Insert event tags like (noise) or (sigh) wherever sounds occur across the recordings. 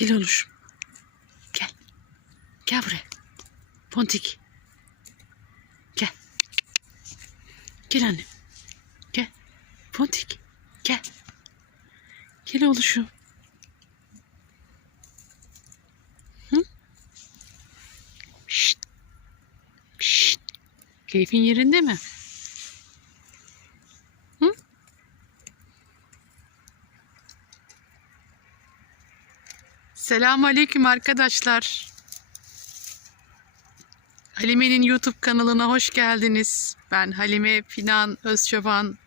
Gel oluşum. Gel. Gel buraya. Pontik. Gel. Gel annem. Gel. Pontik. Gel. Gel oluşum. Hı? Şşt. Şşt. Keyfin yerinde mi? Selamun Aleyküm arkadaşlar. Halime'nin YouTube kanalına hoş geldiniz. Ben Halime Finan Özçoban.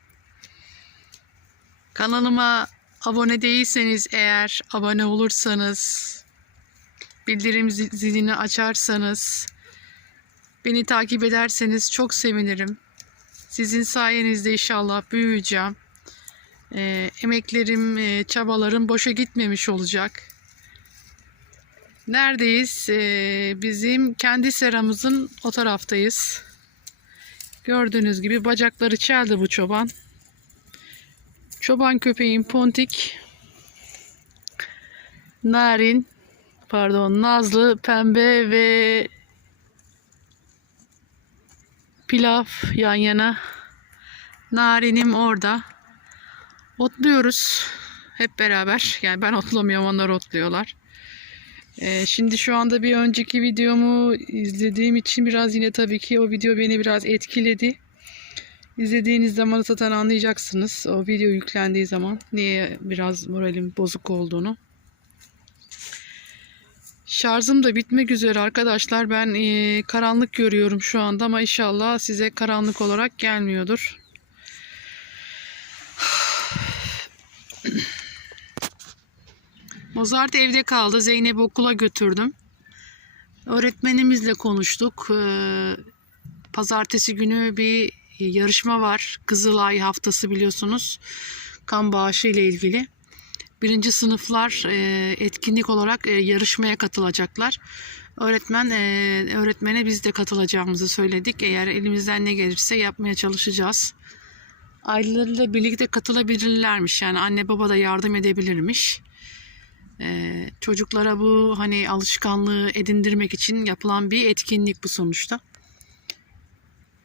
Kanalıma abone değilseniz eğer abone olursanız, bildirim zi- zilini açarsanız, beni takip ederseniz çok sevinirim. Sizin sayenizde inşallah büyüyeceğim. Ee, emeklerim, e, çabalarım boşa gitmemiş olacak. Neredeyiz? Ee, bizim kendi seramızın o taraftayız. Gördüğünüz gibi bacakları çeldi bu çoban. Çoban köpeğin Pontik, Narin, pardon Nazlı, Pembe ve Pilav yan yana. Narinim orada. Otluyoruz hep beraber. Yani ben otlamıyorum onlar otluyorlar. Ee, şimdi şu anda bir önceki videomu izlediğim için biraz yine tabii ki o video beni biraz etkiledi. İzlediğiniz zaman zaten anlayacaksınız o video yüklendiği zaman niye biraz moralim bozuk olduğunu. Şarjım da bitmek üzere arkadaşlar. Ben eee, karanlık görüyorum şu anda ama inşallah size karanlık olarak gelmiyordur. (sighs) Mozart evde kaldı. Zeynep'i okula götürdüm. Öğretmenimizle konuştuk. Ee, Pazartesi günü bir yarışma var. Kızılay haftası biliyorsunuz. Kan bağışı ile ilgili. Birinci sınıflar e, etkinlik olarak e, yarışmaya katılacaklar. Öğretmen e, öğretmene biz de katılacağımızı söyledik. Eğer elimizden ne gelirse yapmaya çalışacağız. Aileleriyle birlikte katılabilirlermiş. Yani anne baba da yardım edebilirmiş. Ee, çocuklara bu hani alışkanlığı edindirmek için yapılan bir etkinlik bu sonuçta.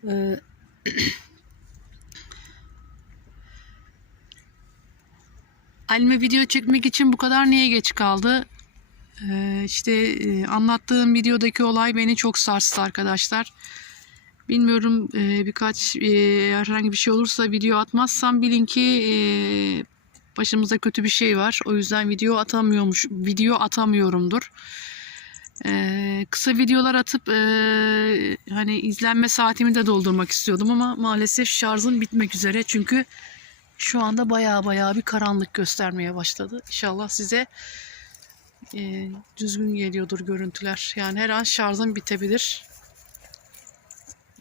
Ee, (clears throat) Alime video çekmek için bu kadar niye geç kaldı? Ee, işte e, anlattığım videodaki olay beni çok sarstı arkadaşlar. Bilmiyorum e, birkaç e, herhangi bir şey olursa video atmazsam bilin ki e, başımızda kötü bir şey var. O yüzden video atamıyormuş, video atamıyorumdur. Ee, kısa videolar atıp e, hani izlenme saatimi de doldurmak istiyordum ama maalesef şarjım bitmek üzere çünkü şu anda baya baya bir karanlık göstermeye başladı. İnşallah size e, düzgün geliyordur görüntüler. Yani her an şarjım bitebilir.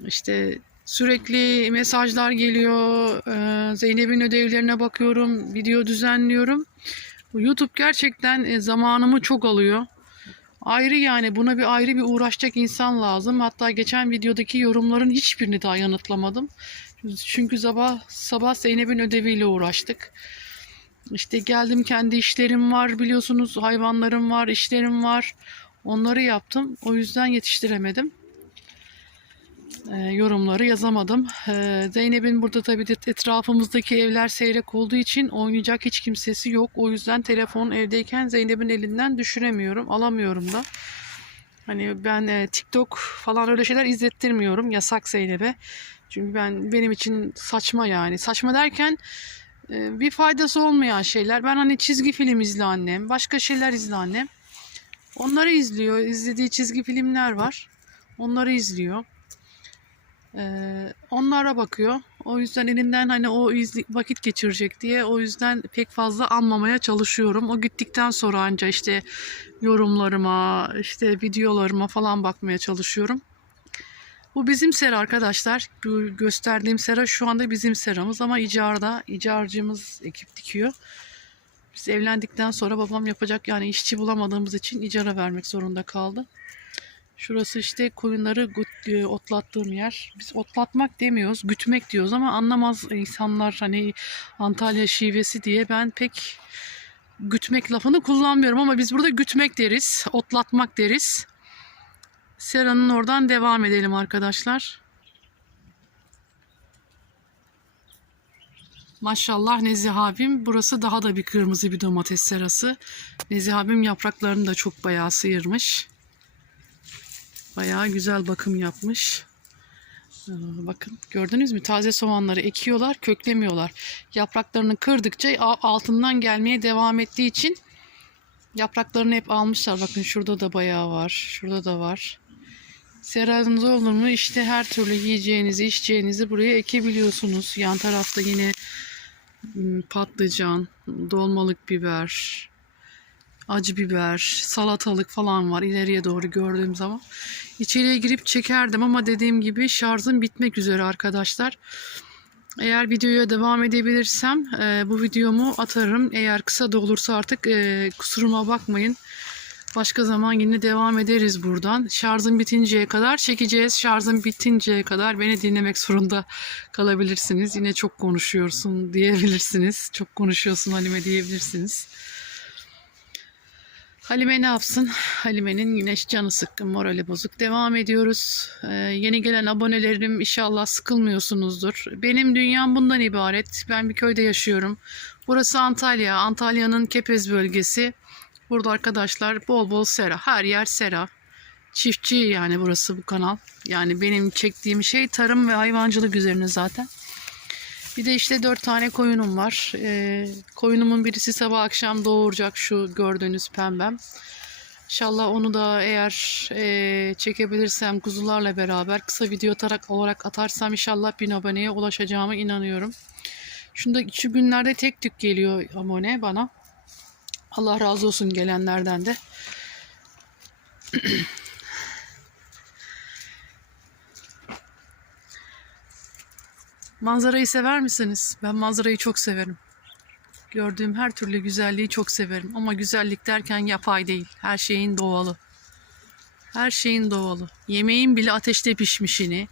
İşte sürekli mesajlar geliyor. Ee, Zeynep'in ödevlerine bakıyorum. Video düzenliyorum. YouTube gerçekten e, zamanımı çok alıyor. Ayrı yani buna bir ayrı bir uğraşacak insan lazım. Hatta geçen videodaki yorumların hiçbirini daha yanıtlamadım. Çünkü sabah sabah Zeynep'in ödeviyle uğraştık. İşte geldim kendi işlerim var biliyorsunuz hayvanlarım var işlerim var. Onları yaptım. O yüzden yetiştiremedim e, yorumları yazamadım. E, Zeynep'in burada tabii etrafımızdaki evler seyrek olduğu için oynayacak hiç kimsesi yok. O yüzden telefon evdeyken Zeynep'in elinden düşüremiyorum, alamıyorum da. Hani ben e, TikTok falan öyle şeyler izlettirmiyorum. Yasak Zeynep'e. Çünkü ben benim için saçma yani. Saçma derken e, bir faydası olmayan şeyler. Ben hani çizgi film izle annem, başka şeyler izle annem. Onları izliyor. İzlediği çizgi filmler var. Onları izliyor. Ee, onlara bakıyor. O yüzden elinden hani o vakit geçirecek diye o yüzden pek fazla anlamaya çalışıyorum. O gittikten sonra anca işte yorumlarıma, işte videolarıma falan bakmaya çalışıyorum. Bu bizim sera arkadaşlar. Bu gösterdiğim sera şu anda bizim seramız ama icarda. icarcımız ekip dikiyor. Biz evlendikten sonra babam yapacak yani işçi bulamadığımız için icara vermek zorunda kaldı. Şurası işte koyunları güt- e, otlattığım yer. Biz otlatmak demiyoruz, gütmek diyoruz ama anlamaz insanlar hani Antalya şivesi diye ben pek gütmek lafını kullanmıyorum ama biz burada gütmek deriz. Otlatmak deriz. Sera'nın oradan devam edelim arkadaşlar. Maşallah Nezih abim. Burası daha da bir kırmızı bir domates serası. Nezih abim yapraklarını da çok bayağı sıyırmış. Bayağı güzel bakım yapmış. Aa, Bakın gördünüz mü? Taze soğanları ekiyorlar, köklemiyorlar. Yapraklarını kırdıkça altından gelmeye devam ettiği için yapraklarını hep almışlar. Bakın şurada da bayağı var. Şurada da var. Seranız olur mu? İşte her türlü yiyeceğinizi, içeceğinizi buraya ekebiliyorsunuz. Yan tarafta yine m, patlıcan, dolmalık biber, acı biber, salatalık falan var ileriye doğru gördüğüm zaman. İçeriye girip çekerdim ama dediğim gibi şarjım bitmek üzere arkadaşlar. Eğer videoya devam edebilirsem e, bu videomu atarım. Eğer kısa da olursa artık e, kusuruma bakmayın. Başka zaman yine devam ederiz buradan. Şarjım bitinceye kadar çekeceğiz. Şarjım bitinceye kadar beni dinlemek zorunda kalabilirsiniz. Yine çok konuşuyorsun diyebilirsiniz. Çok konuşuyorsun Halime diyebilirsiniz. Halime ne yapsın? Halime'nin yine canı sıkkın, morali bozuk. Devam ediyoruz. Ee, yeni gelen abonelerim inşallah sıkılmıyorsunuzdur. Benim dünyam bundan ibaret. Ben bir köyde yaşıyorum. Burası Antalya. Antalya'nın Kepez bölgesi. Burada arkadaşlar bol bol sera. Her yer sera. Çiftçi yani burası bu kanal. Yani benim çektiğim şey tarım ve hayvancılık üzerine zaten. Bir de işte dört tane koyunum var. Ee, koyunumun birisi sabah akşam doğuracak şu gördüğünüz pembem. İnşallah onu da eğer e, çekebilirsem kuzularla beraber kısa video tarak olarak atarsam inşallah bin aboneye ulaşacağıma inanıyorum. Şunda şu günlerde tek tük geliyor abone bana. Allah razı olsun gelenlerden de. (clears throat) Manzarayı sever misiniz? Ben manzarayı çok severim. Gördüğüm her türlü güzelliği çok severim. Ama güzellik derken yapay değil. Her şeyin doğalı. Her şeyin doğalı. Yemeğin bile ateşte pişmişini,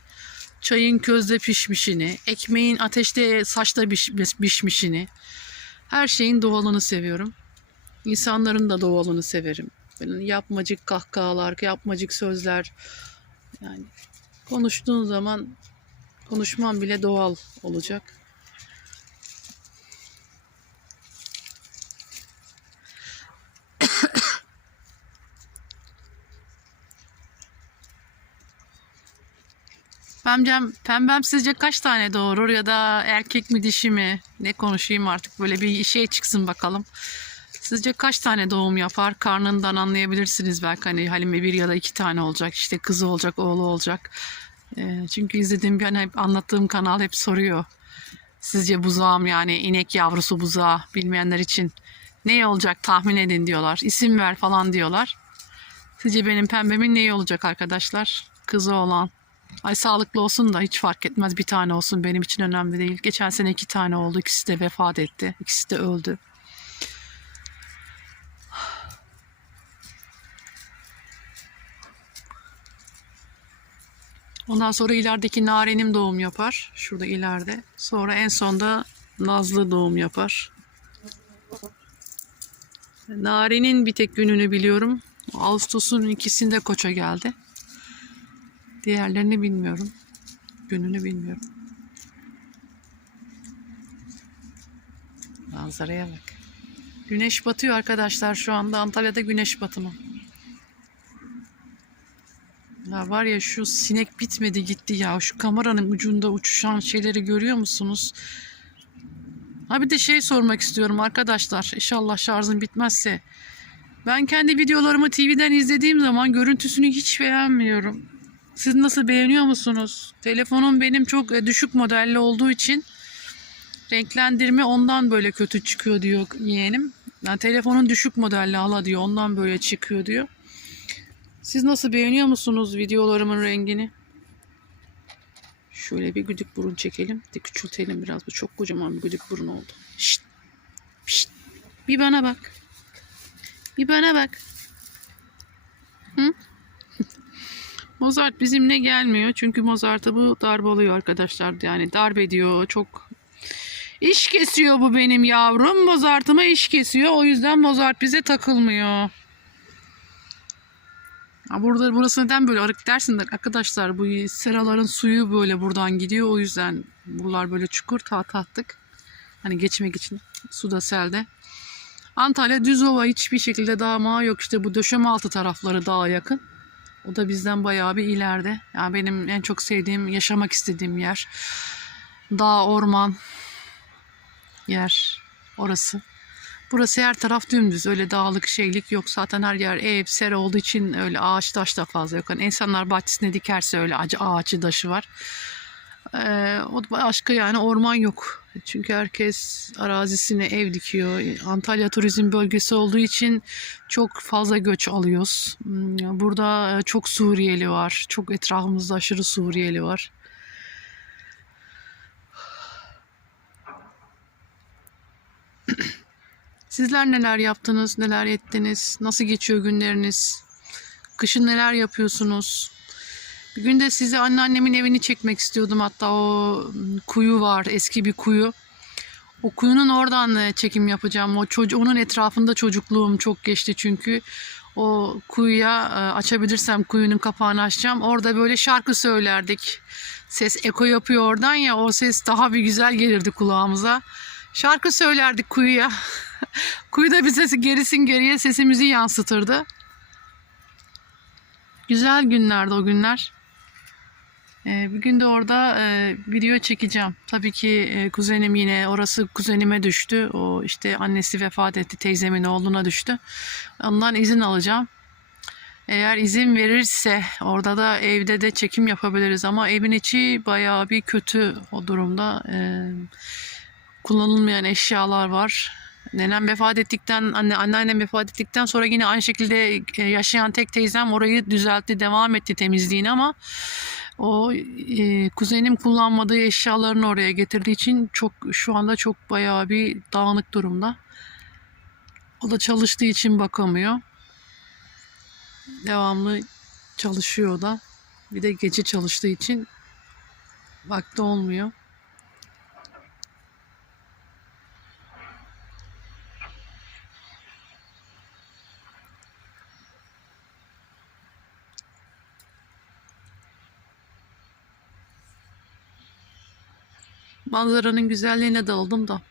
çayın közde pişmişini, ekmeğin ateşte saçta piş- pişmişini. Her şeyin doğalını seviyorum. İnsanların da doğalını severim. Böyle yapmacık kahkahalar, yapmacık sözler. Yani konuştuğun zaman konuşmam bile doğal olacak. (coughs) Pembem, pembem sizce kaç tane doğurur ya da erkek mi dişi mi? Ne konuşayım artık böyle bir şey çıksın bakalım. Sizce kaç tane doğum yapar? Karnından anlayabilirsiniz belki hani Halime bir ya da iki tane olacak. işte kızı olacak, oğlu olacak. Ee, çünkü izlediğim ben hep anlattığım kanal hep soruyor. Sizce buzağım yani inek yavrusu buzağı bilmeyenler için ne olacak tahmin edin diyorlar. İsim ver falan diyorlar. Sizce benim pembemin neyi olacak arkadaşlar? Kızı olan. Ay sağlıklı olsun da hiç fark etmez bir tane olsun benim için önemli değil. Geçen sene iki tane oldu. İkisi de vefat etti. İkisi de öldü. Ondan sonra ilerideki Narenim doğum yapar. Şurada ileride. Sonra en sonda Nazlı doğum yapar. Narenin bir tek gününü biliyorum. Ağustos'un ikisinde koça geldi. Diğerlerini bilmiyorum. Gününü bilmiyorum. Manzaraya bak. Güneş batıyor arkadaşlar şu anda. Antalya'da güneş batımı. Ya var ya şu sinek bitmedi gitti ya. Şu kameranın ucunda uçuşan şeyleri görüyor musunuz? Ha bir de şey sormak istiyorum arkadaşlar. İnşallah şarjım bitmezse. Ben kendi videolarımı TV'den izlediğim zaman görüntüsünü hiç beğenmiyorum. Siz nasıl beğeniyor musunuz? Telefonum benim çok e, düşük modelli olduğu için renklendirme ondan böyle kötü çıkıyor diyor yeğenim. Yani telefonun düşük modelli ala diyor. Ondan böyle çıkıyor diyor. Siz nasıl beğeniyor musunuz videolarımın rengini? Şöyle bir güdük burun çekelim. De küçültelim biraz. Bu çok kocaman bir güdük burun oldu. Şşt. Şşt. Bir bana bak. Bir bana bak. Hı? (laughs) Mozart bizimle gelmiyor. Çünkü Mozart'ı bu darbalıyor arkadaşlar. Yani darp ediyor. Çok İş kesiyor bu benim yavrum. Mozartıma iş kesiyor. O yüzden Mozart bize takılmıyor. Burada burası neden böyle arık dersin de arkadaşlar bu seraların suyu böyle buradan gidiyor. O yüzden buralar böyle çukur tahta attık. Hani geçmek için suda selde. Antalya düz ova hiçbir şekilde dağ mağı yok. İşte bu döşeme altı tarafları dağa yakın. O da bizden bayağı bir ileride. Yani benim en çok sevdiğim, yaşamak istediğim yer. Dağ, orman yer orası. Burası her taraf dümdüz. Öyle dağlık şeylik yok. Zaten her yer ev, sera olduğu için öyle ağaç taş da fazla yok. Hani insanlar bahçesine dikerse öyle ağacı, ağaçı daşı var. Ee, o başka yani orman yok. Çünkü herkes arazisine ev dikiyor. Antalya turizm bölgesi olduğu için çok fazla göç alıyoruz. Hmm, Burada çok Suriyeli var. Çok etrafımızda aşırı Suriyeli var. Sizler neler yaptınız, neler ettiniz, nasıl geçiyor günleriniz, kışın neler yapıyorsunuz? Bir gün de size anneannemin evini çekmek istiyordum. Hatta o kuyu var, eski bir kuyu. O kuyunun oradan e, çekim yapacağım. O çocuğu, onun etrafında çocukluğum çok geçti çünkü. O kuyuya e, açabilirsem kuyunun kapağını açacağım. Orada böyle şarkı söylerdik. Ses eko yapıyor oradan ya o ses daha bir güzel gelirdi kulağımıza. Şarkı söylerdik kuyuya. (laughs) Kuyu da bize gerisin geriye sesimizi yansıtırdı. Güzel günlerdi o günler. Ee, bir gün de orada e, video çekeceğim. Tabii ki e, kuzenim yine orası kuzenime düştü. O işte annesi vefat etti. Teyzemin oğluna düştü. Ondan izin alacağım. Eğer izin verirse orada da evde de çekim yapabiliriz ama evin içi bayağı bir kötü o durumda. Ee, kullanılmayan eşyalar var. Nenem vefat ettikten, anne anneannem vefat ettikten sonra yine aynı şekilde e, yaşayan tek teyzem orayı düzeltti, devam etti temizliğini ama o e, kuzenim kullanmadığı eşyalarını oraya getirdiği için çok şu anda çok bayağı bir dağınık durumda. O da çalıştığı için bakamıyor. Devamlı çalışıyor da. Bir de gece çalıştığı için vakti olmuyor. Manzaranın güzelliğine daldım da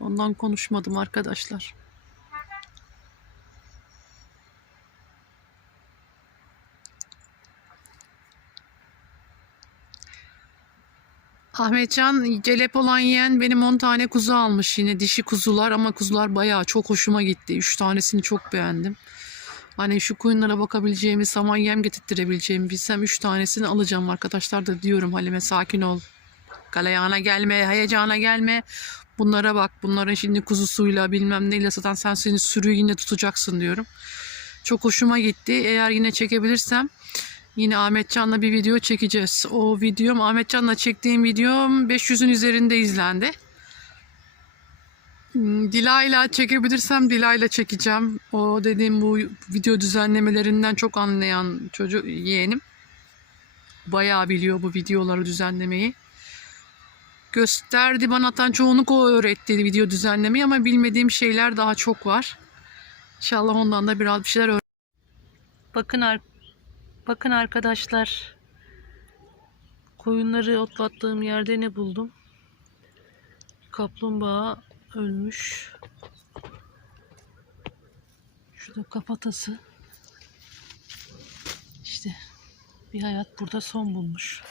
ondan konuşmadım arkadaşlar. Ahmetcan celep olan yiyen benim 10 tane kuzu almış yine dişi kuzular ama kuzular bayağı çok hoşuma gitti. 3 tanesini çok beğendim. Hani şu koyunlara bakabileceğimi, saman yem getirtirebileceğimi bilsem 3 tanesini alacağım arkadaşlar da diyorum Halime sakin ol. Galeyana gelme, heyecana gelme. Bunlara bak. Bunların şimdi kuzusuyla bilmem neyle zaten sen seni sürüyü yine tutacaksın diyorum. Çok hoşuma gitti. Eğer yine çekebilirsem yine Ahmetcan'la bir video çekeceğiz. O videom Ahmetcan'la çektiğim videom 500'ün üzerinde izlendi. Hmm, Dilayla çekebilirsem Dilayla çekeceğim. O dediğim bu video düzenlemelerinden çok anlayan çocuk yeğenim. Bayağı biliyor bu videoları düzenlemeyi gösterdi bana hatta çoğunluk o öğretti video düzenlemeyi ama bilmediğim şeyler daha çok var. İnşallah ondan da biraz bir şeyler öğren. Bakın ar bakın arkadaşlar. Koyunları otlattığım yerde ne buldum? Kaplumbağa ölmüş. Şurada kafatası. İşte bir hayat burada son bulmuş.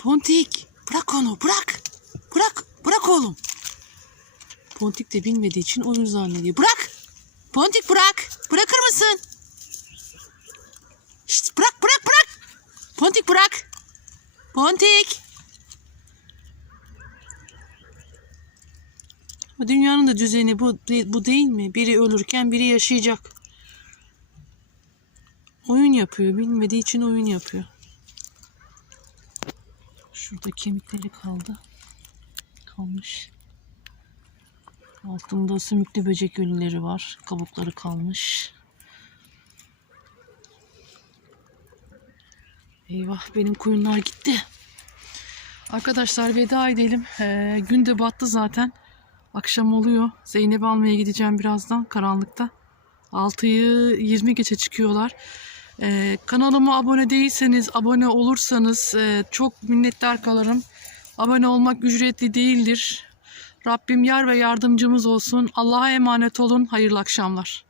Pontik bırak onu bırak. Bırak bırak oğlum. Pontik de bilmediği için onu zannediyor. Bırak. Pontik bırak. Bırakır mısın? Şşt, bırak bırak bırak. Pontik bırak. Pontik. Dünyanın da düzeni bu, bu değil mi? Biri ölürken biri yaşayacak. Oyun yapıyor. Bilmediği için oyun yapıyor. Şurada kemikleri kaldı. Kalmış. Altında sümüklü böcek ölüleri var. Kabukları kalmış. Eyvah benim koyunlar gitti. Arkadaşlar veda edelim. Ee, gün de battı zaten. Akşam oluyor. Zeynep'i almaya gideceğim birazdan karanlıkta. 6'yı 20 geçe çıkıyorlar. Ee, kanalıma abone değilseniz, abone olursanız e, çok minnettar kalırım. Abone olmak ücretli değildir. Rabbim yar ve yardımcımız olsun. Allah'a emanet olun. Hayırlı akşamlar.